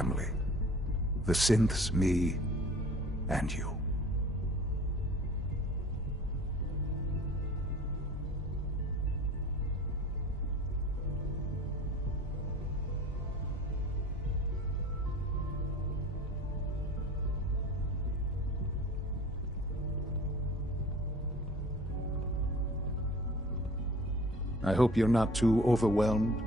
family. The synths, me, and you. I hope you're not too overwhelmed.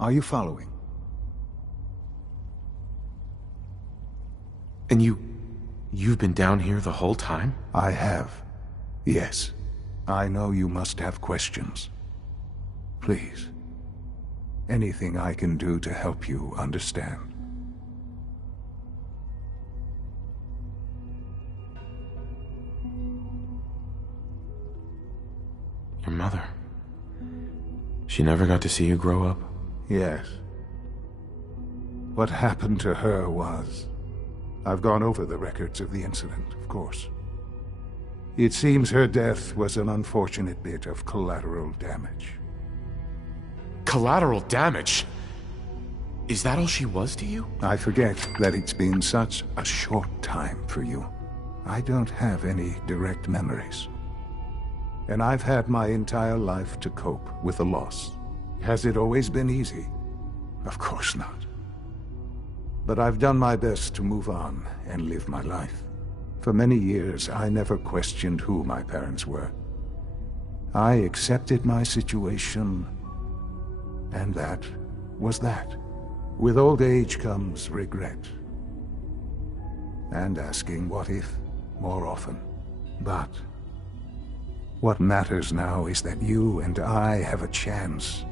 Are you following? And you've been down here the whole time? I have. Yes. I know you must have questions. Please. Anything I can do to help you understand. Your mother. She never got to see you grow up? Yes. What happened to her was... I've gone over the records of the incident, of course. It seems her death was an unfortunate bit of collateral damage. Collateral damage? Is that all she was to you? I forget that it's been such a short time for you. I don't have any direct memories. And I've had my entire life to cope with the loss. Has it always been easy? Of course not. But I've done my best to move on and live my life. For many years, I never questioned who my parents were. I accepted my situation, and that was that. With old age comes regret. And asking what if more often. But what matters now is that you and I have a chance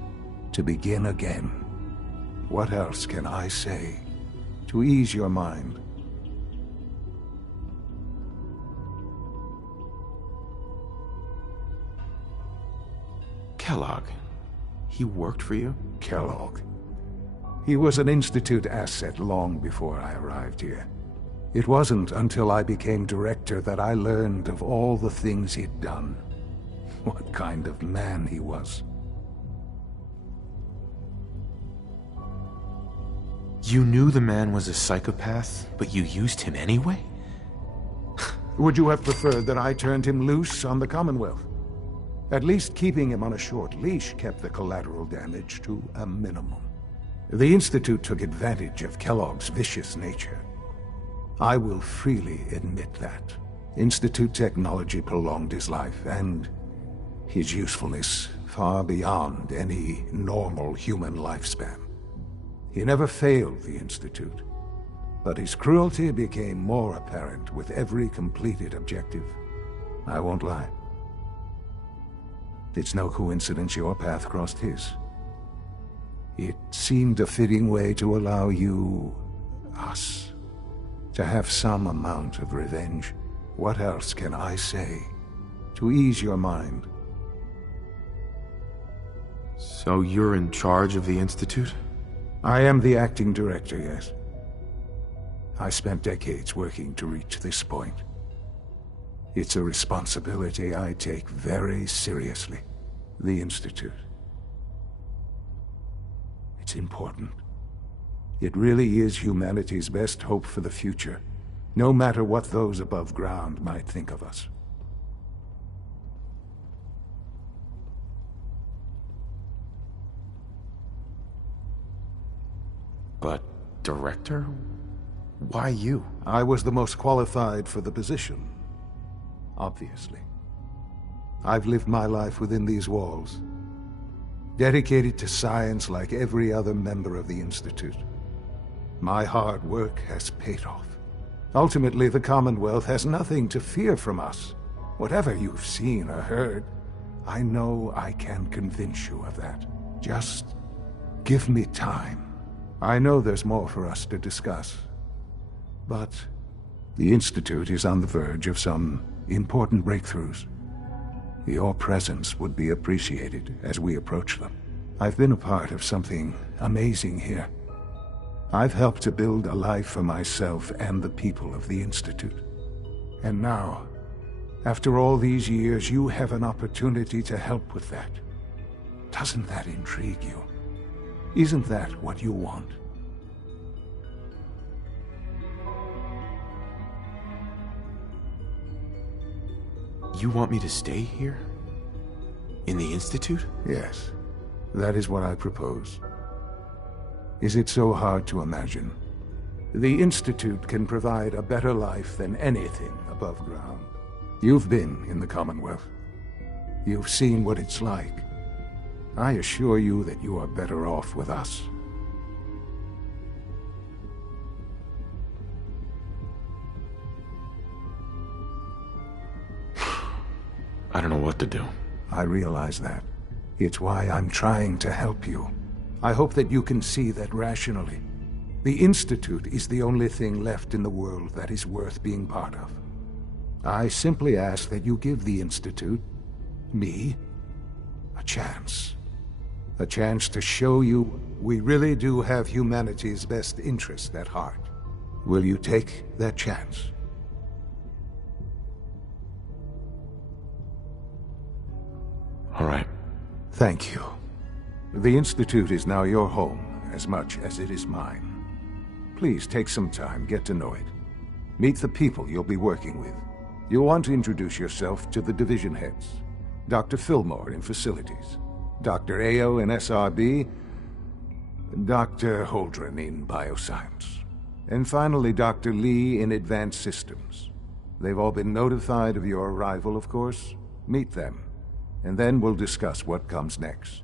to begin again. What else can I say to ease your mind? Kellogg. He worked for you? Kellogg. He was an Institute asset long before I arrived here. It wasn't until I became director that I learned of all the things he'd done. What kind of man he was. You knew the man was a psychopath, but you used him anyway? Would you have preferred that I turned him loose on the Commonwealth? At least keeping him on a short leash kept the collateral damage to a minimum. The Institute took advantage of Kellogg's vicious nature. I will freely admit that. Institute technology prolonged his life, and his usefulness far beyond any normal human lifespan. He never failed the Institute, but his cruelty became more apparent with every completed objective. I won't lie. It's no coincidence your path crossed his. It seemed a fitting way to allow you, us, to have some amount of revenge. What else can I say to ease your mind? So you're in charge of the Institute? I am the acting director, yes. I spent decades working to reach this point. It's a responsibility I take very seriously. The Institute. It's important. It really is humanity's best hope for the future, no matter what those above ground might think of us. But, director? Why you? I was the most qualified for the position, obviously. I've lived my life within these walls, dedicated to science like every other member of the Institute. My hard work has paid off. Ultimately, the Commonwealth has nothing to fear from us. Whatever you've seen or heard, I know I can convince you of that. Just give me time. I know there's more for us to discuss. But the Institute is on the verge of some important breakthroughs. Your presence would be appreciated as we approach them. I've been a part of something amazing here. I've helped to build a life for myself and the people of the Institute. And now, after all these years, you have an opportunity to help with that. Doesn't that intrigue you? Isn't that what you want? You want me to stay here? In the Institute? Yes, that is what I propose. Is it so hard to imagine? The Institute can provide a better life than anything above ground. You've been in the Commonwealth. You've seen what it's like. I assure you that you are better off with us. I don't know what to do. I realize that. It's why I'm trying to help you. I hope that you can see that rationally. The Institute is the only thing left in the world that is worth being part of. I simply ask that you give the Institute, me, a chance. A chance to show you we really do have humanity's best interest at heart. Will you take that chance? All right. Thank you. The Institute is now your home as much as it is mine. Please take some time, get to know it. Meet the people you'll be working with. You'll want to introduce yourself to the division heads. Dr. Fillmore in Facilities, Dr. Ayo in SRB, Dr. Holdren in Bioscience, and finally Dr. Lee in Advanced Systems. They've all been notified of your arrival, of course. Meet them, and then we'll discuss what comes next.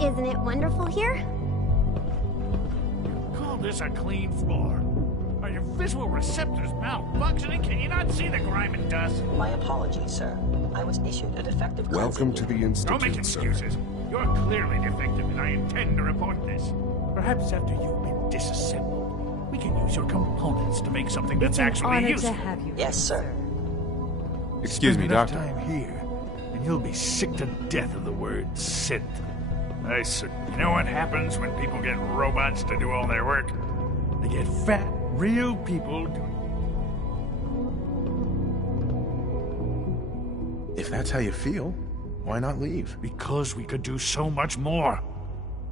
Isn't it wonderful here? Call this a clean floor? Are your visual receptors malfunctioning? Can you not see the grime and dust? My apologies, sir. I was issued a defective Welcome to the Institute, Don't make excuses. You're clearly defective, and I intend to report this. Perhaps after you've been disassembled, we can use your components to make something that's actually useful. To have you. Yes, sir. Excuse me, Spend enough Doctor. time here, and you'll be sick to death of the word synth. You know what happens when people get robots to do all their work? They get fat, real people doing. If that's how you feel, why not leave? Because we could do so much more.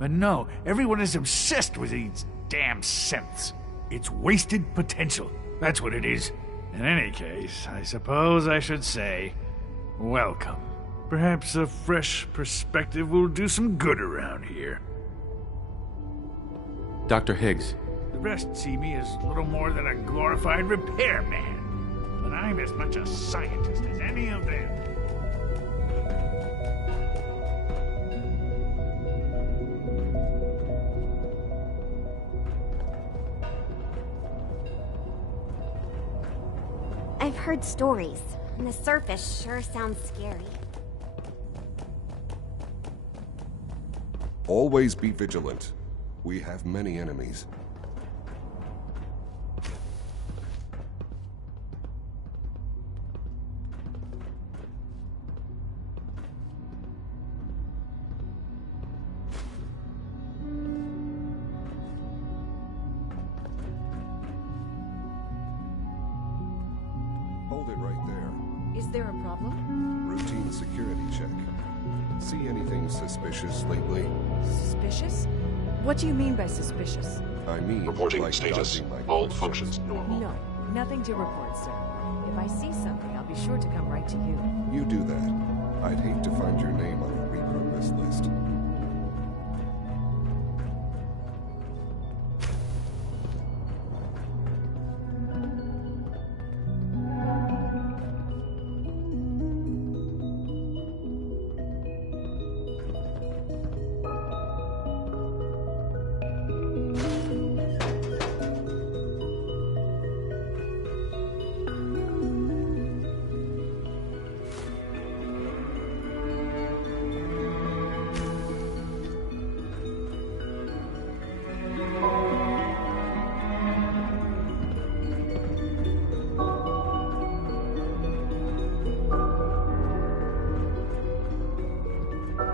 But no, everyone is obsessed with these damn synths. It's wasted potential. That's what it is. In any case, I suppose I should say, welcome. Perhaps a fresh perspective will do some good around here. Dr. Higgs. The rest see me as little more than a glorified repairman. But I'm as much a scientist as any of them. I've heard stories, and the surface sure sounds scary. Always be vigilant. We have many enemies. Hold it right there. Is there a problem? Routine security check. See anything suspicious lately? Suspicious? What do you mean by suspicious? I mean, Reporting like status. dodging my All questions. functions normal. No, nothing to report, sir. If I see something, I'll be sure to come right to you. You do that. I'd hate to find your name on a repurpose list.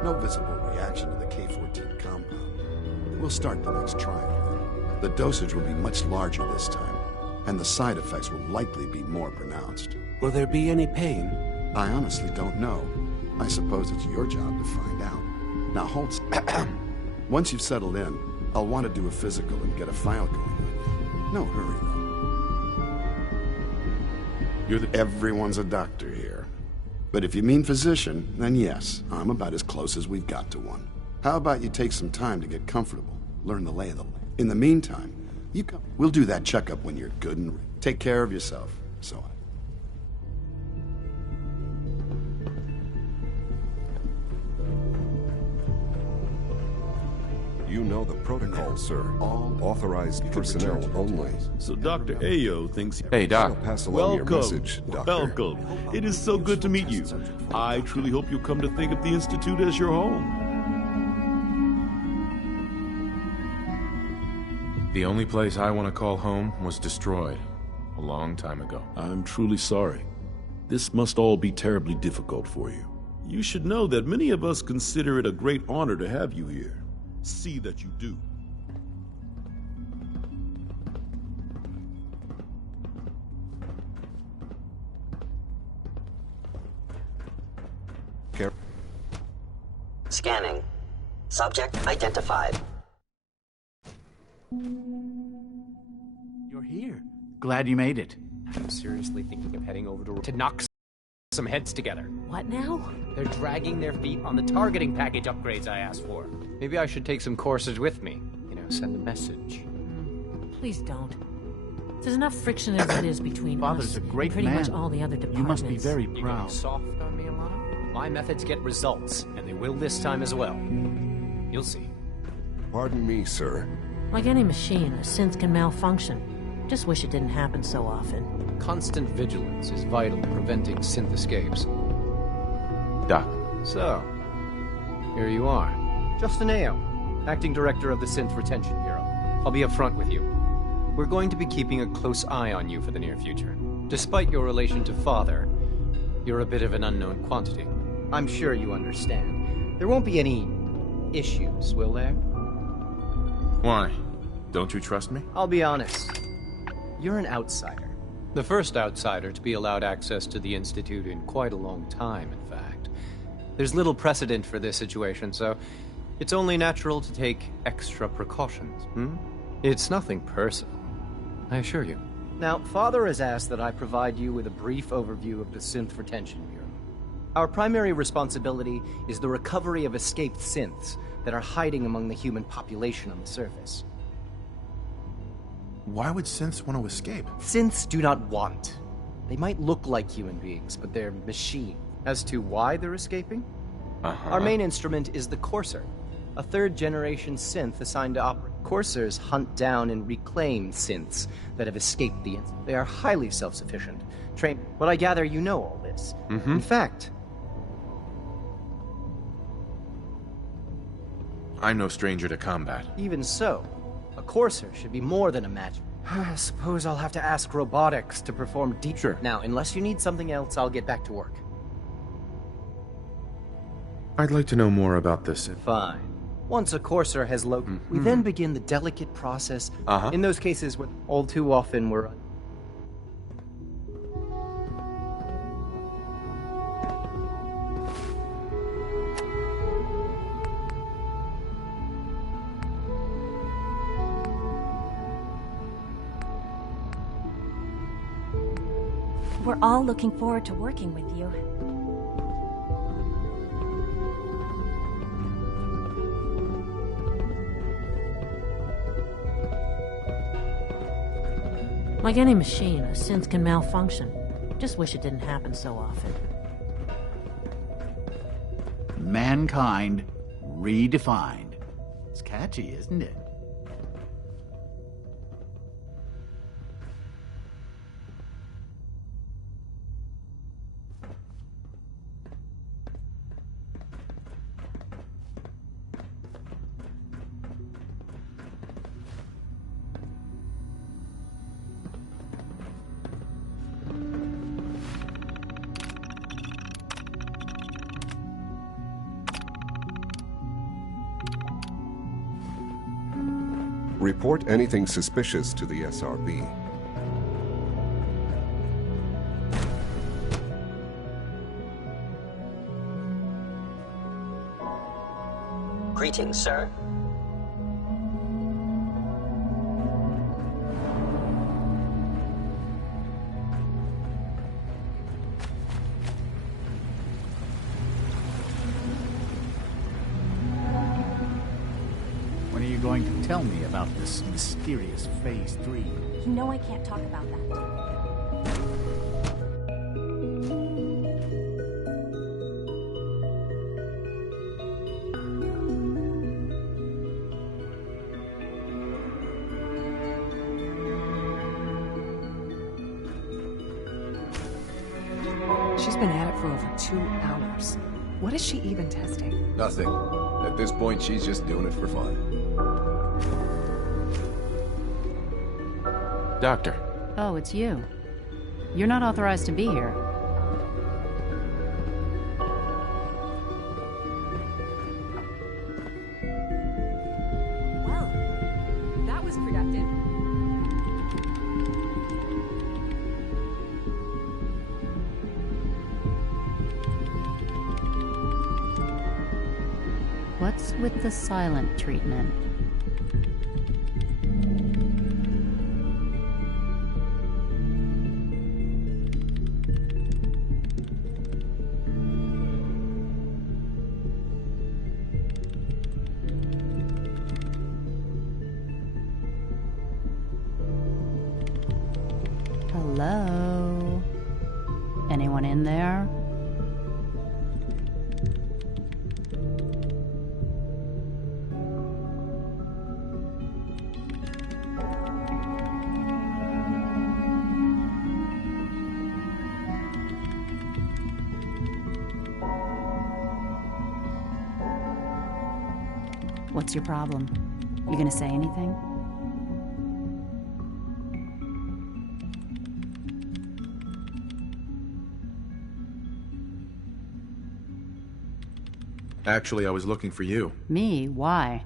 No visible reaction to the K-14 compound. We'll start the next trial. The dosage will be much larger this time, and the side effects will likely be more pronounced. Will there be any pain? I honestly don't know. I suppose it's your job to find out. Now hold... Once you've settled in, I'll want to do a physical and get a file going on you. No hurry, though. You're the... Everyone's a doctor here. But if you mean physician, then yes, I'm about as close as we've got to one. How about you take some time to get comfortable, learn the lay of the land? In the meantime, you come. We'll do that checkup when you're good and take care of yourself. So You know the protocol, sir. All authorized personnel only. So Dr. Ayo thinks... Hey, Doc. Pass along your Welcome. message, Doctor. Welcome. It is so good to meet you. I truly hope you come to think of the Institute as your home. The only place I want to call home was destroyed a long time ago. I'm truly sorry. This must all be terribly difficult for you. You should know that many of us consider it a great honor to have you here. See that you do. Scanning. Subject identified. You're here. Glad you made it. I'm seriously thinking of heading over to knock some heads together. What now? They're dragging their feet on the targeting package upgrades I asked for. Maybe I should take some courses with me. You know, send a message. Please don't. There's enough friction as it is between Father's us a great and pretty man. much all the other departments. You must be very You proud. going soft on me, Alana? My methods get results, and they will this time as well. You'll see. Pardon me, sir. Like any machine, a synth can malfunction. Just wish it didn't happen so often. Constant vigilance is vital in preventing synth escapes. Doc. So, here you are. Justin Ayo, Acting Director of the Synth Retention Bureau. I'll be upfront with you. We're going to be keeping a close eye on you for the near future. Despite your relation to Father, you're a bit of an unknown quantity. I'm sure you understand. There won't be any issues, will there? Why? Don't you trust me? I'll be honest. You're an outsider. The first outsider to be allowed access to the Institute in quite a long time, in fact. There's little precedent for this situation, so it's only natural to take extra precautions, It's nothing personal, I assure you. Now, Father has asked that I provide you with a brief overview of the Synth Retention Bureau. Our primary responsibility is the recovery of escaped synths that are hiding among the human population on the surface. Why would synths want to escape? Synths do not want. They might look like human beings, but they're machine. As to why they're escaping? Our main instrument is the Courser, a third-generation synth assigned to operate. Coursers hunt down and reclaim synths that have escaped the incident. They are highly self-sufficient, train. Well, I gather you know all this. In fact, I'm no stranger to combat. even so, a courser should be more than a match. I suppose I'll have to ask robotics to perform deep. Sure. Now, unless you need something else, I'll get back to work. I'd like to know more about this. Fine. Once a courser has we then begin the delicate process. In those cases where all too often we're... We're all looking forward to working with you. Like any machine, synths can malfunction. Just wish it didn't happen so often. Mankind redefined. It's catchy, isn't it? Report anything suspicious to the SRB. Greetings, sir. When are you going to tell me about this mysterious Phase 3? You know I can't talk about that. She's been at it for over 2 hours. What is she even testing? Nothing. At this point, she's just doing it for fun. Doctor. Oh, it's you. You're not authorized to be here. Well, that was productive. What's with the silent treatment? Hello? Anyone in there? What's your problem? You gonna say anything? Actually, I was looking for you. Me? Why?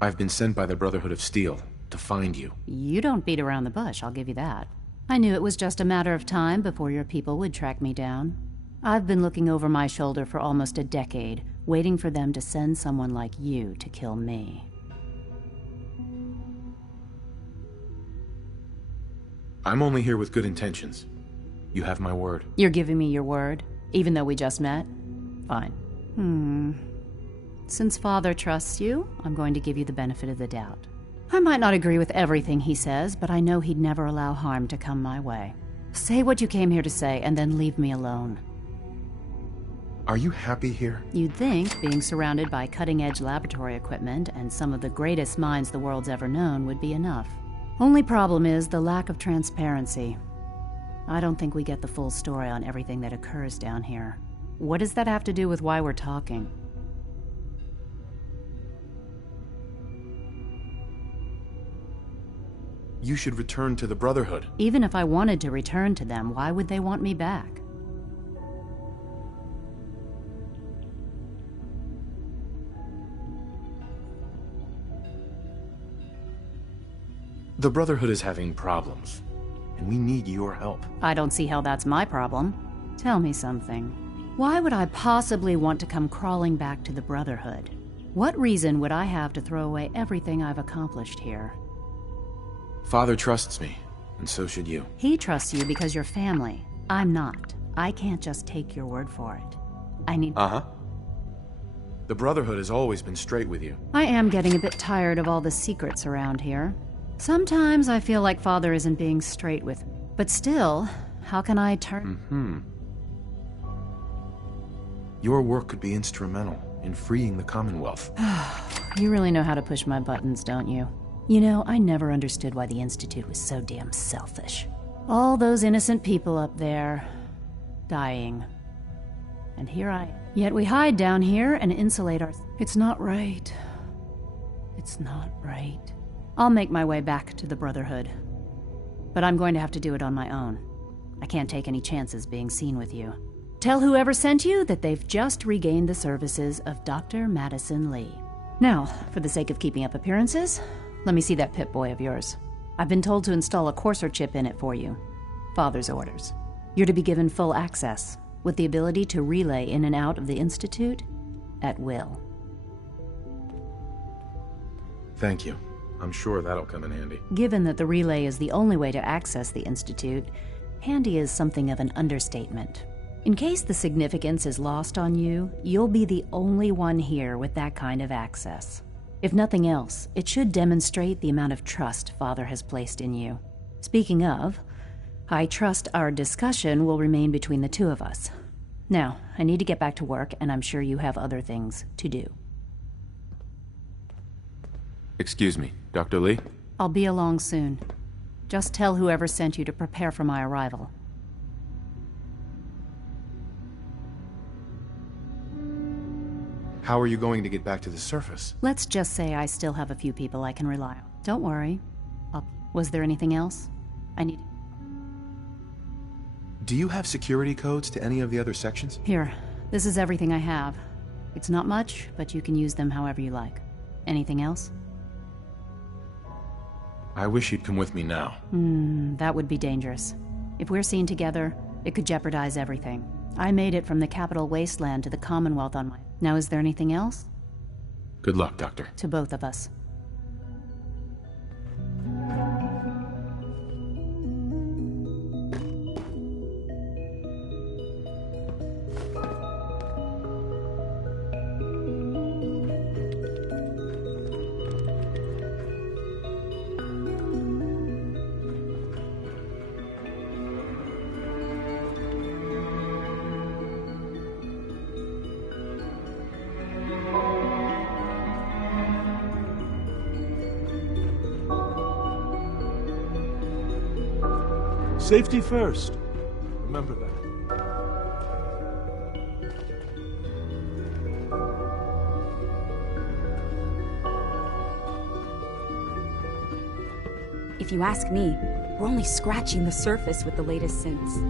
I've been sent by the Brotherhood of Steel to find you. You don't beat around the bush, I'll give you that. I knew it was just a matter of time before your people would track me down. I've been looking over my shoulder for almost a decade, waiting for them to send someone like you to kill me. I'm only here with good intentions. You have my word. You're giving me your word, even though we just met? Fine. Since Father trusts you, I'm going to give you the benefit of the doubt. I might not agree with everything he says, but I know he'd never allow harm to come my way. Say what you came here to say, and then leave me alone. Are you happy here? You'd think being surrounded by cutting-edge laboratory equipment and some of the greatest minds the world's ever known would be enough. Only problem is the lack of transparency. I don't think we get the full story on everything that occurs down here. What does that have to do with why we're talking? You should return to the Brotherhood. Even if I wanted to return to them, why would they want me back? The Brotherhood is having problems, and we need your help. I don't see how that's my problem. Tell me something. Why would I possibly want to come crawling back to the Brotherhood? What reason would I have to throw away everything I've accomplished here? Father trusts me, and so should you. He trusts you because you're family. I'm not. I can't just take your word for it. I need... Uh-huh. The Brotherhood has always been straight with you. I am getting a bit tired of all the secrets around here. Sometimes I feel like Father isn't being straight with me. But still, how can I turn... Your work could be instrumental in freeing the Commonwealth. You really know how to push my buttons, don't you? You know, I never understood why the Institute was so damn selfish. All those innocent people up there, dying. And here I am. Yet we hide down here and insulate our... It's not right. It's not right. I'll make my way back to the Brotherhood. But I'm going to have to do it on my own. I can't take any chances being seen with you. Tell whoever sent you that they've just regained the services of Dr. Madison Lee. Now, for the sake of keeping up appearances, let me see that Pip-Boy of yours. I've been told to install a Courser chip in it for you. Father's orders. You're to be given full access, with the ability to relay in and out of the Institute at will. Thank you. I'm sure that'll come in handy. Given that the relay is the only way to access the Institute, handy is something of an understatement. In case the significance is lost on you, you'll be the only one here with that kind of access. If nothing else, it should demonstrate the amount of trust Father has placed in you. Speaking of, I trust our discussion will remain between the two of us. Now, I need to get back to work, and I'm sure you have other things to do. Excuse me, Dr. Lee? I'll be along soon. Just tell whoever sent you to prepare for my arrival. How are you going to get back to the surface? Let's just say I still have a few people I can rely on. Don't worry. Was there anything else? Do you have security codes to any of the other sections? Here, this is everything I have. It's not much, but you can use them however you like. Anything else? I wish you'd come with me now. That would be dangerous. If we're seen together, it could jeopardize everything. I made it from the capital wasteland to the Commonwealth on my... Now, is there anything else? Good luck, Doctor. To both of us. Safety first. Remember that. If you ask me, we're only scratching the surface with the latest synths.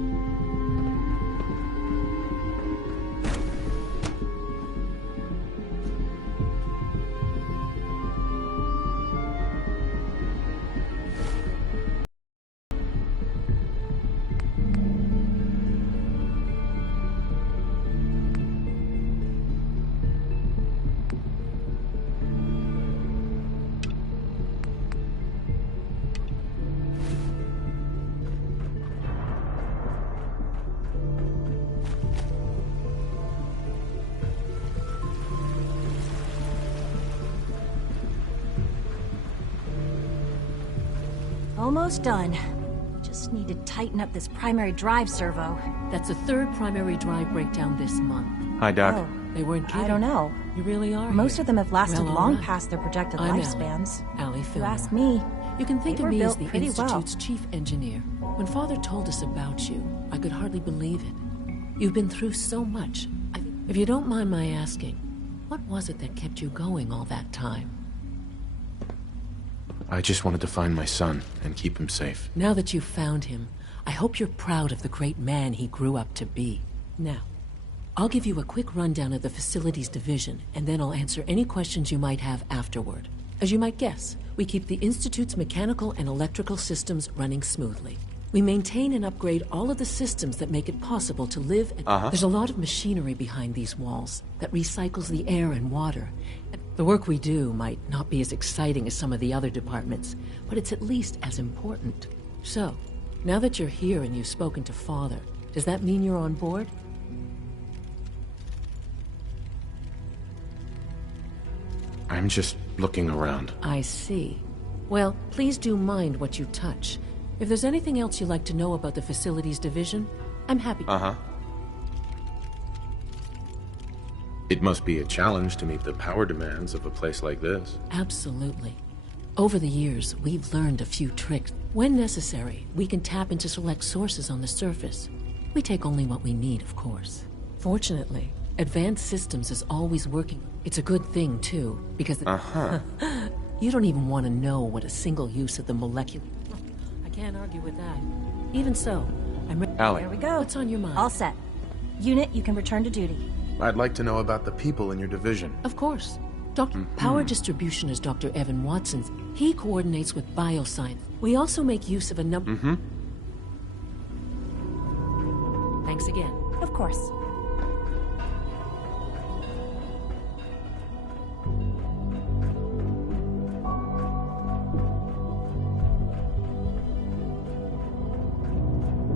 Almost done. Just need to tighten up this primary drive servo. That's the third primary drive breakdown this month. Hi, Doc. Oh, They weren't kidding. I don't know. You really are. Most here. of them have lasted Well, all long right. past their projected I'm lifespans. Allie If you Fillmore. ask me, You can think They of were me as built the pretty well. Institute's chief engineer. When Father told us about you, I could hardly believe it. You've been through so much. If you don't mind my asking, what was it that kept you going all that time? I just wanted to find my son and keep him safe. Now that you've found him, I hope you're proud of the great man he grew up to be. Now, I'll give you a quick rundown of the Facilities Division, and then I'll answer any questions you might have afterward. As you might guess, we keep the Institute's mechanical and electrical systems running smoothly. We maintain and upgrade all of the systems that make it possible to live and There's a lot of machinery behind these walls that recycles the air and water. The work we do might not be as exciting as some of the other departments, but it's at least as important. So, now that you're here and you've spoken to Father, does that mean you're on board? I'm just looking around. I see. Well, please do mind what you touch. If there's anything else you'd like to know about the Facilities Division, I'm happy. It must be a challenge to meet the power demands of a place like this. Absolutely. Over the years, we've learned a few tricks. When necessary, we can tap into select sources on the surface. We take only what we need, of course. Fortunately, Advanced Systems is always working. It's a good thing, too, because... You don't even want to know what a single use of the molecular... I can't argue with that. Even so, I'm ready. Allie. There we go. What's on your mind? All set. Unit, you can return to duty. I'd like to know about the people in your division. Of course. Power Distribution is Dr. Evan Watson's. He coordinates with bioscience. We also make use of a number... Thanks again. Of course.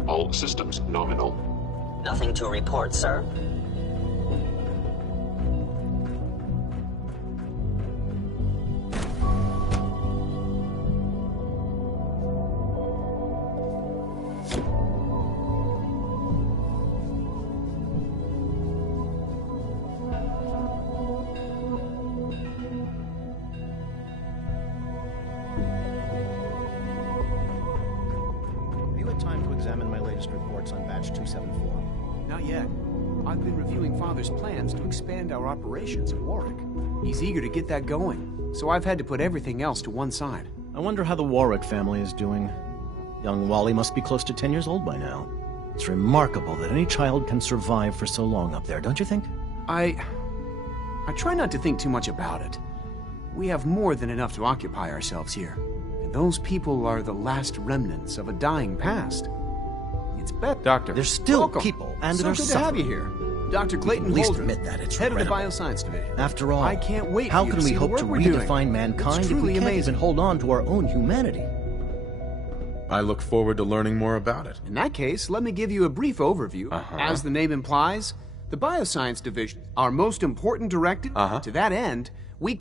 All systems nominal. Nothing to report, sir. Not yet. I've been reviewing Father's plans to expand our operations at Warwick. He's eager to get that going, so I've had to put everything else to one side. I wonder how the Warwick family is doing. Young Wally must be close to 10 years old by now. It's remarkable that any child can survive for so long up there, don't you think? I try not to think too much about it. We have more than enough to occupy ourselves here, and those people are the last remnants of a dying past. It's bet, Doctor. There's still Welcome. people, and so they're good suffering. to have you here. Dr. Clayton At least Holdren, admit that it's head incredible. of the Bioscience Division. After all, I can't wait how for you can to we see hope the to work we're doing. redefine mankind It's if we truly can't amazing. even hold on to our own humanity? I look forward to learning more about it. In that case, let me give you a brief overview. As the name implies, the Bioscience Division, our most important directive. To that end, we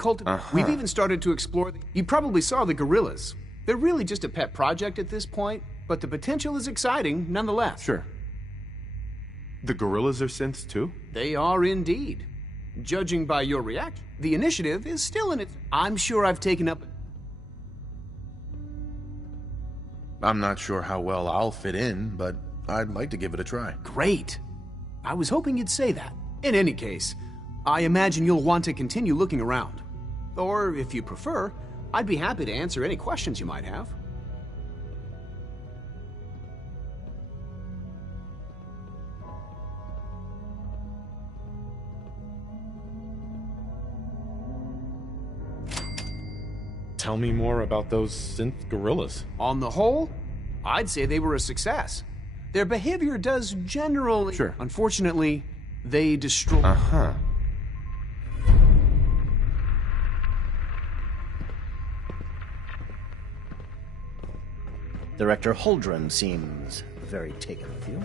We've even started to explore... You probably saw the gorillas. They're really just a pet project at this point, but the potential is exciting nonetheless. Sure. The gorillas are synths too? They are indeed. Judging by your reaction, the initiative is still in its... I'm sure I've taken up... I'm not sure how well I'll fit in, but I'd like to give it a try. Great. I was hoping you'd say that. In any case, I imagine you'll want to continue looking around. Or, if you prefer, I'd be happy to answer any questions you might have. Tell me more about those synth gorillas. On the whole, I'd say they were a success. Their behavior does generally... Sure. Unfortunately, they destroy... Director Holdren seems very taken with you.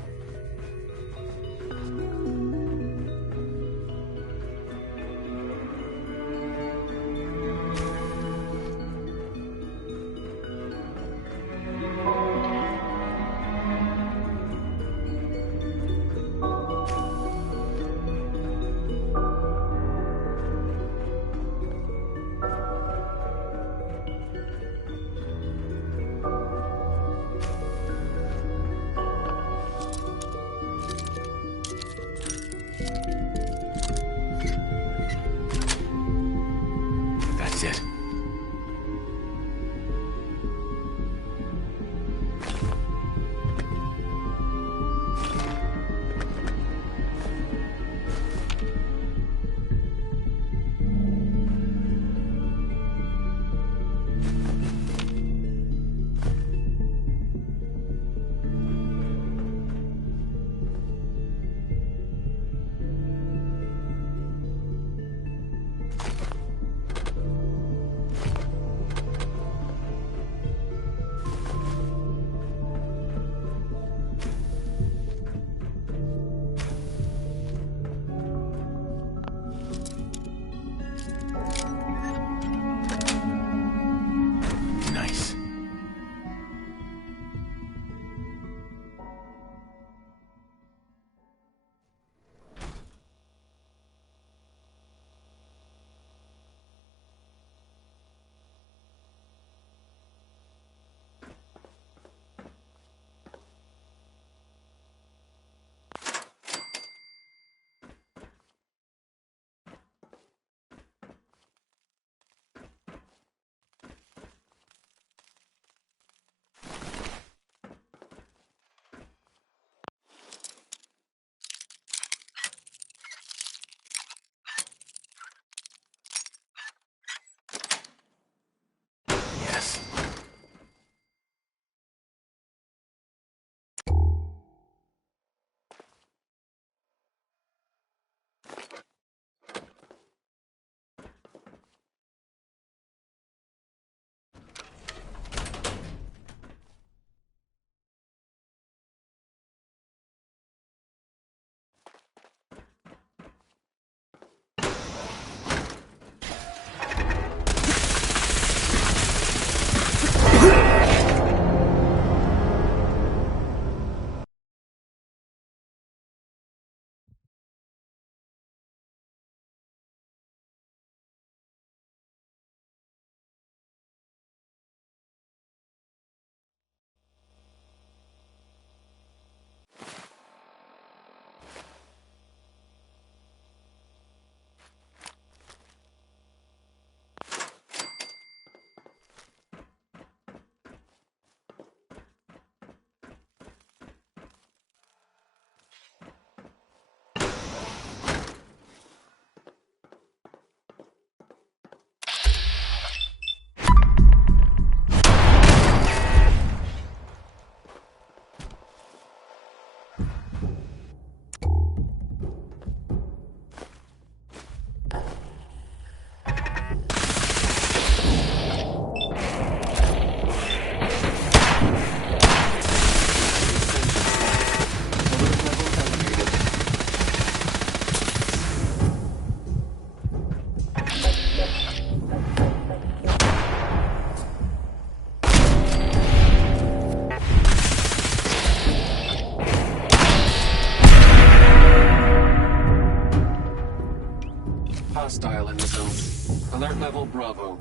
level Bravo.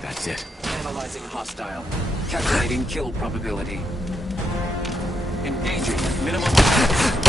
That's it. Analyzing hostile. Calculating kill probability. Engaging at minimum.